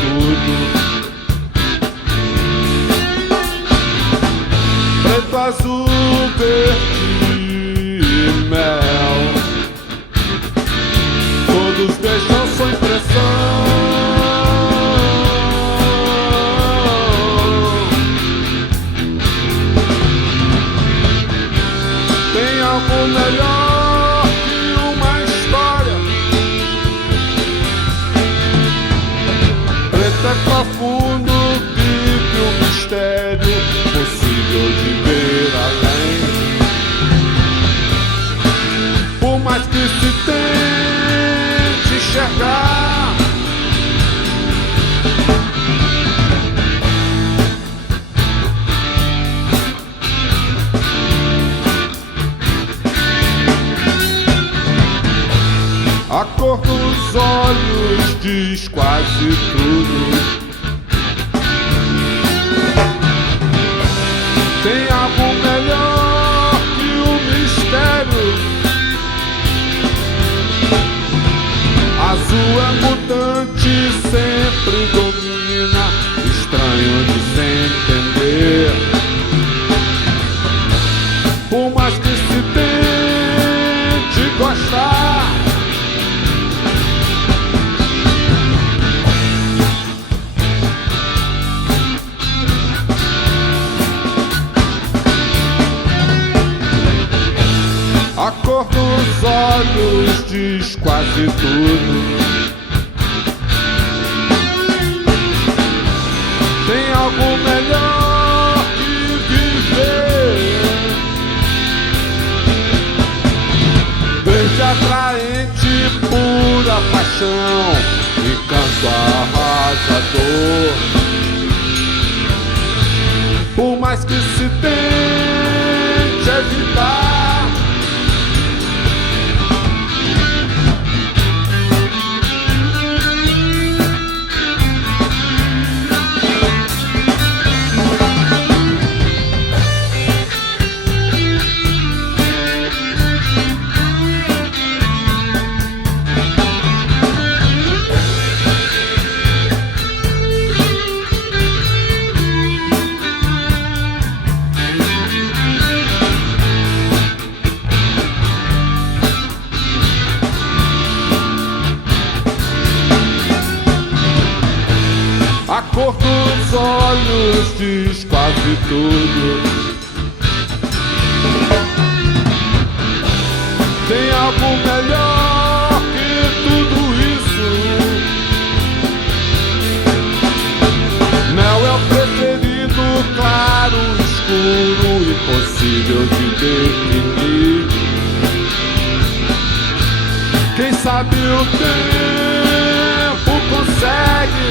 tudo. Preto, azul, verde e mel, todos deixam sua impressão. Tem algo melhor que uma história. Preto é profundo, vive o mistério, possível de ver além. Por mais que se tente enxergar, a cor dos olhos diz quase tudo. Tem algo melhor que o mistério. Azul é mutante, sempre domina, estranho de se entender. Por mais que se tente gostar, a cor dos olhos diz quase tudo. Tem algo melhor que viver. Verde atraente, pura paixão, encanto arrasador. Por mais que se tente evitar, a cor dos olhos diz quase tudo. Tem algo melhor que tudo isso. Mel é o preferido, claro, escuro, impossível de definir. Quem sabe o tempo consegue